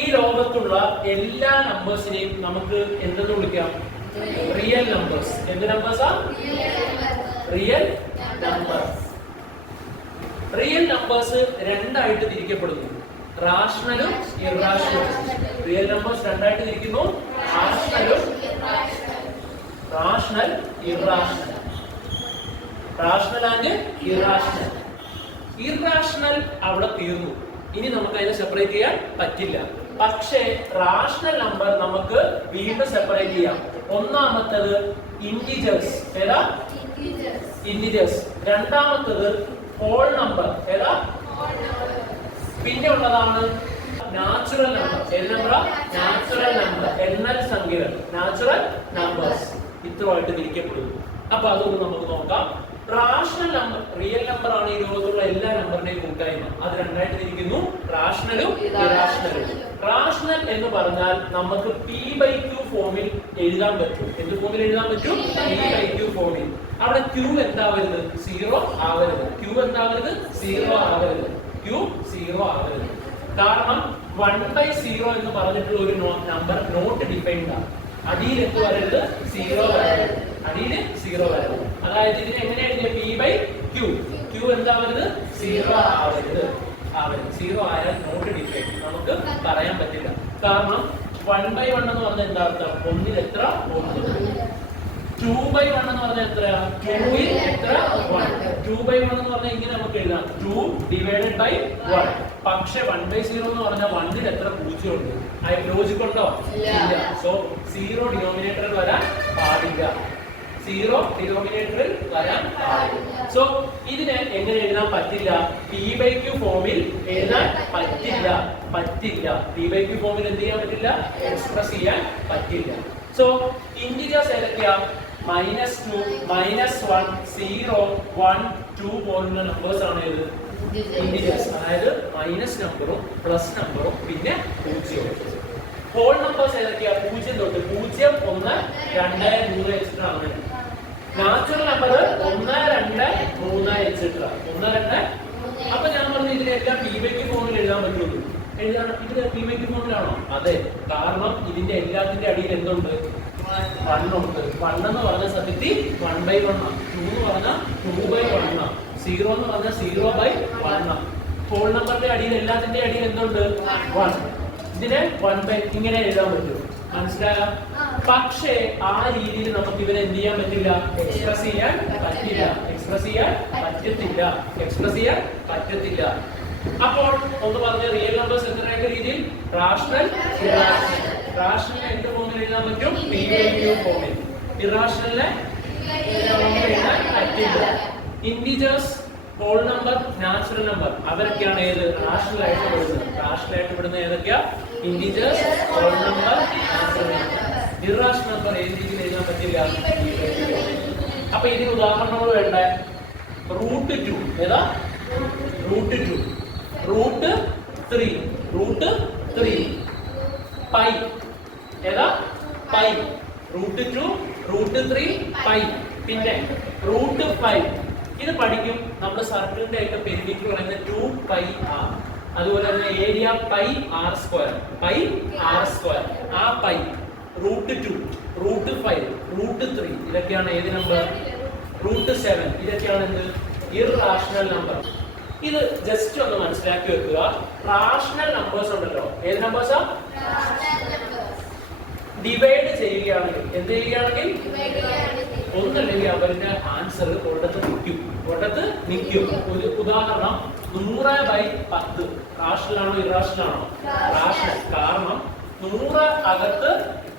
ഈ ലോകത്തുള്ള എല്ലാ നമ്പേഴ്സിനെയും നമുക്ക് എന്തെന്ന് വിളിക്കാം? Real numbers. എന്ത് നമ്പേഴ്സാ? Real numbers. റിയൽ നമ്പേഴ്സ് രണ്ടായിട്ട് തിരിക്കപ്പെടുന്നു, റാഷണലും ഇറാഷണലും. റിയൽ നമ്പേഴ്സ് രണ്ടായിട്ട് തിരിക്കുന്നു, റാഷണലും rational irrational. Rational and irrational. Irrational അവിടെ തീർന്നു. ഇനി നമുക്ക് അതിനെ സെപ്പറേറ്റ് ചെയ്യാൻ പറ്റില്ല. പക്ഷേ റാഷണൽ നമ്പർ നമുക്ക് വീണ്ടും സെപ്പറേറ്റ് ചെയ്യാം. ഒന്നാമത്തത് ഇന്റിജേഴ്സ്. ഏതാ? ഇന്റിജേഴ്സ്. രണ്ടാമത്തത് ഹോൾ നമ്പർ. ഏതാ? പിന്നെ ഉള്ളതാണ് നാച്ചുറൽ നമ്പർ. ഏത് നമ്പറാ? Natural number. എണ്ണൽ സംഖ്യകൾ, നാച്ചുറൽ നമ്പേഴ്സ്. ഇത്രമായിട്ട് തിരിക്കപ്പെടുന്നു. അപ്പൊ അതൊന്ന് നമുക്ക് നോക്കാം. റാഷണൽ നമ്പർ, റിയൽ നമ്പർ ആണ് ഈ ലോകത്തുള്ള എല്ലാ നമ്പറിന്റെയും കൂട്ടായ്മ. അത് രണ്ടായിട്ട് തിരിക്കുന്നു, റാഷണലും ഇറാഷണലും. റാഷണൽ എന്ന് പറഞ്ഞാൽ നമുക്ക് p/q ഫോമിൽ എഴുതാൻ പറ്റും. എന്ത് ഫോമിൽ എഴുതാൻ പറ്റും? p/q ഫോമിൽ. അവിടെ q എന്താവരുത്? 0 ആവരുത്. q എന്താവരുത്? 0 ആവരുത്. q 0 ആവരുത്. കാരണം 1/0 എന്ന് പറഞ്ഞിട്ടുള്ള ഒരു നമ്പർ നോട്ട് ഡിഫൈൻഡ് ആണ്. അടിയിൽ എന്ത് വരരുത്? 0 വരരുത്. അടിയിൽ 0 വരരുത്. അതായത് ഇതിനെ എങ്ങനെ എഴുതിയ? p/q. q എന്താവരുത്? 0 ആവരുത്. 0 ആയാൽ നോട്ട് ഡിഫൈൻഡ്, നമുക്ക് പറയാൻ പറ്റില്ല. കാരണം 1/1 എന്ന് പറഞ്ഞാൽ എന്താ അർത്ഥം? ഒന്നിൽ എത്ര? 1. 2/1 എന്ന് പറഞ്ഞാൽ എത്ര? 2ൽ എത്ര? 1. 2/1 എന്ന് പറഞ്ഞാൽ ഇങ്ങനെ നമുക്ക് എഴുതാം, 2 ഡിവൈഡഡ് ബൈ 1. പക്ഷെ 1/0 എന്ന് പറഞ്ഞാൽ 1ൽ എത്ര 0 ഉണ്ട്? ലോജിക് ഉണ്ടോ? ഇല്ല. സോ 0 ഡിനോമിനേറ്ററിൽ വരാൻ പാടില്ല. 0 ഡിനോമിനേറ്ററിൽ വരാൻ പാടില്ല. സോ ഇതിനെ എങ്ങനെ എഴുതാൻ പറ്റില്ല? p/q ഫോമിൽ എഴുതാൻ പറ്റില്ല. p/q ഫോമിൽ എന്ത് ചെയ്യാൻ പറ്റില്ല? എക്സ്പ്രസ് ചെയ്യാൻ പറ്റില്ല. സോ ഇന്റിജേഴ്സ് ഏതൊക്കെയാ? -2, -1, 0, 1, 2 പോലുള്ള നമ്പേഴ്സ് ആണ് ഏത്? ഇന്റിജേഴ്സ്. അതായത് മൈനസ് നമ്പറും പ്ലസ് നമ്പറും പിന്നെ 0. ഹോൾ നമ്പേഴ്സ് ഏതൊക്കെയാ? 0 തൊട്ട് 0, 1, 2, 3 എക്സെട്രാ ആണ്. Natural number 1, 2, 3 et cetera. 1, 2. അപ്പൊ ഞാൻ പറഞ്ഞു ഇതിനെല്ലാം p/q ഫോമിൽ എഴുതാൻ പറ്റുള്ളൂ. ഇത് p/q ഫോമിലാണോ? അതെ. കാരണം ഇതിന്റെ എല്ലാത്തിന്റെ അടിയിൽ എന്തുണ്ട്? 1 ഉണ്ട്. 1 എന്ന് പറഞ്ഞ സത്യത്തിൽ 1/1 ആണ്. 2 എന്ന് പറഞ്ഞാൽ 2/1 ആണ്. 0 എന്ന് പറഞ്ഞാൽ 0/1 ആണ്. ഹോൾ നമ്പറിന്റെ അടിയിൽ എല്ലാത്തിന്റെ അടിയിൽ എന്തുണ്ട്? 1. ഇതിനെ 1/, ഇങ്ങനെ എഴുതാൻ പറ്റും. മനസ്സിലായോ? പക്ഷേ ആ രീതിയിൽ നമുക്ക് ഇവരെ എന്ത് ചെയ്യാൻ പറ്റില്ല? എക്സ്പ്രസ് ചെയ്യാൻ പറ്റത്തില്ല. അപ്പോൾ ഒന്ന് പറഞ്ഞ റിയൽ നമ്പേഴ്സ് എത്രയൊക്കെ രീതിയിൽ? Rational, irrational. റാഷണലിനെ എന്ത് ഫോമിൽ എഴുതാൻ പറ്റും? p/q ഫോമിൽ. ഇറാഷണലിനെ എഴുതാൻ പറ്റില്ല. Integers, whole number, natural number, അവരൊക്കെയാണ് ഏത്? റാഷണൽ ആയിട്ട് പെടുന്നത്. റാഷണൽ ആയിട്ട് പെടുന്ന ഏതൊക്കെയാ? Integers, whole number, natural number. Irrational number ഏത് രീതിയിൽ എഴുതാൻ പറ്റില്ല? അപ്പൊ ഇതിന് ഉദാഹരണങ്ങൾ വേണ്ട. √2. ഏതാ? √2, √3, പൈ. ഏതാ? പൈ. √2, √3, പൈ. പിന്നെ √5. ഇത് പഠിക്കും നമ്മൾ. സർക്കിളിന്റെ ഒക്കെ പെരിമീറ്റർ പറയുന്നത് 2πr. അതുപോലെ തന്നെ ഏരിയ πr². ആ പൈ. √2, √5, √3 ഇതൊക്കെയാണ് ഏത് നമ്പർ? √7. ഇതൊക്കെയാണ് എന്ത്? Irrational number. ഇത് ജസ്റ്റ് ഒന്ന് മനസ്സിലാക്കി വെക്കുക. റാഷണൽ നമ്പേഴ്സ് ഉണ്ടല്ലോ, ഏത് നമ്പേഴ്സാ? ഡിവൈഡ് ചെയ്യുകയാണെങ്കിൽ, എന്ത് ചെയ്യുകയാണെങ്കിൽ ഒന്നല്ലെങ്കിൽ അവരുടെ ആൻസർ ഒരിടത്ത് നിൽക്കും. ഒരു ഉദാഹരണം 100/10. റാഷണൽ ആണോ ഇറാഷണൽ ആണോ? റാഷണൽ. കാരണം 100 അകത്ത്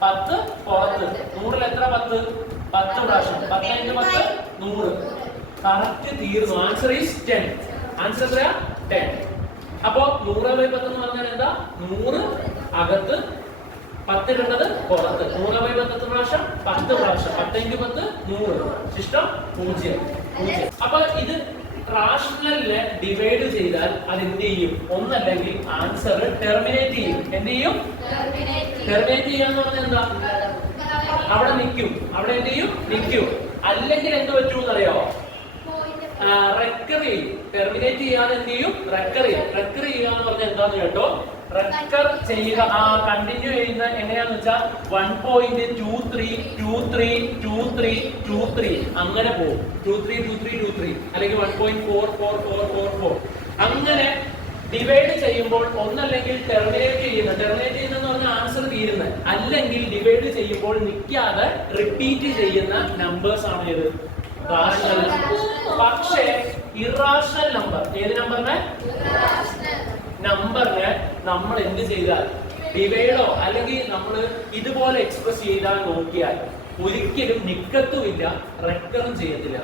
10 പുറത്ത്. 100ൽ എത്ര? 10. 10 പ്രാവശ്യം. 10 × 10 100. കറക്റ്റ് തീർന്നു. Answer is 10. ആൻസർ എത്രയാ? 10. അപ്പോ 100/10 എന്ന് പറഞ്ഞാൽ എന്താ? 100 അകത്ത് 10 ഇടുന്നത് പുറത്ത്. 100/10 പ്രാവശ്യം 10 പ്രാവശ്യം. 10 × 10 100. ശിഷ്ടം 0. അപ്പൊ ഇത് റാഷണലിനെ ഡിവൈഡ് ചെയ്താൽ അത് എന്ത് ചെയ്യും? ഒന്നല്ലെങ്കിൽ ആൻസർ ടെർമിനേറ്റ് ചെയ്യും. എന്ത് ചെയ്യും? ടെർമിനേറ്റ് ചെയ്യാന്ന് പറഞ്ഞാൽ എന്താ? അവിടെ നിൽക്കും. അവിടെ എന്ത് ചെയ്യും? നിൽക്കും. അല്ലെങ്കിൽ എന്ത് പറ്റൂന്നറിയോ? റെക്കർ ചെയ്യും. ടെർമിനേറ്റ് ചെയ്യാതെ എന്ത് ചെയ്യും? റെക്കർ ചെയ്യും. റെക്കർ ചെയ്യുക എന്ന് പറഞ്ഞാൽ എന്താന്ന് കേട്ടോ? റെക്കർ ചെയ്യുക. കണ്ടിന്യൂ ചെയ്യുന്ന എങ്ങനെയാന്ന് വെച്ചാൽ 1.23232323 അങ്ങനെ പോകും. 232323 അല്ലെങ്കിൽ 1.444444 അങ്ങനെ ഡിവൈഡ് ചെയ്യുമ്പോൾ ഒന്നല്ലെങ്കിൽ ടെർമിനേറ്റ് ചെയ്യുന്ന പറഞ്ഞാൽ ആൻസർ തീരുന്നത്, അല്ലെങ്കിൽ ഡിവൈഡ് ചെയ്യുമ്പോൾ നിൽക്കാതെ റിപ്പീറ്റ് ചെയ്യുന്ന നമ്പേഴ്സ് ആണ് ഇത് റാഷണൽ. പക്ഷേ ഇറാഷണൽ നമ്പർ, ഏത് നമ്പറിനെ നമ്മൾ എന്ത് ചെയ്താൽ ഡിവൈഡോ അല്ലെങ്കിൽ നമ്മൾ ഇതുപോലെ എക്സ്പ്രസ് ചെയ്താൽ നോക്കിയാൽ ഒരിക്കലും നിക്കത്തുമില്ല റെക്കറും ചെയ്യത്തില്ല.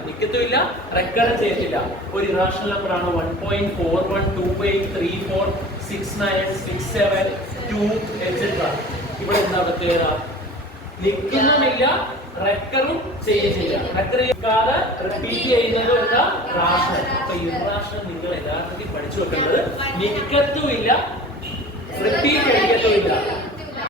ഒരു ഇറാഷണൽ നമ്പർ ആണ് 1.4128346967 എക്സെട്ര. ഇവിടെ എന്താ പ്രത്യേകത? നിൽക്കുന്നുമില്ല, റെക്കറും ചെയ്യുന്നില്ല. റെക്കർ ചെയ്യാതെ റിപ്പീറ്റ് ചെയ്യുന്നത് എന്താ? റാഷണൽ. അപ്പൊ ഇറാഷണൽ നിങ്ങൾ യഥാർത്ഥത്തിൽ പഠിച്ചു വെക്കേണ്ടത് നിക്കത്തുമില്ല, റിപ്പീറ്റ്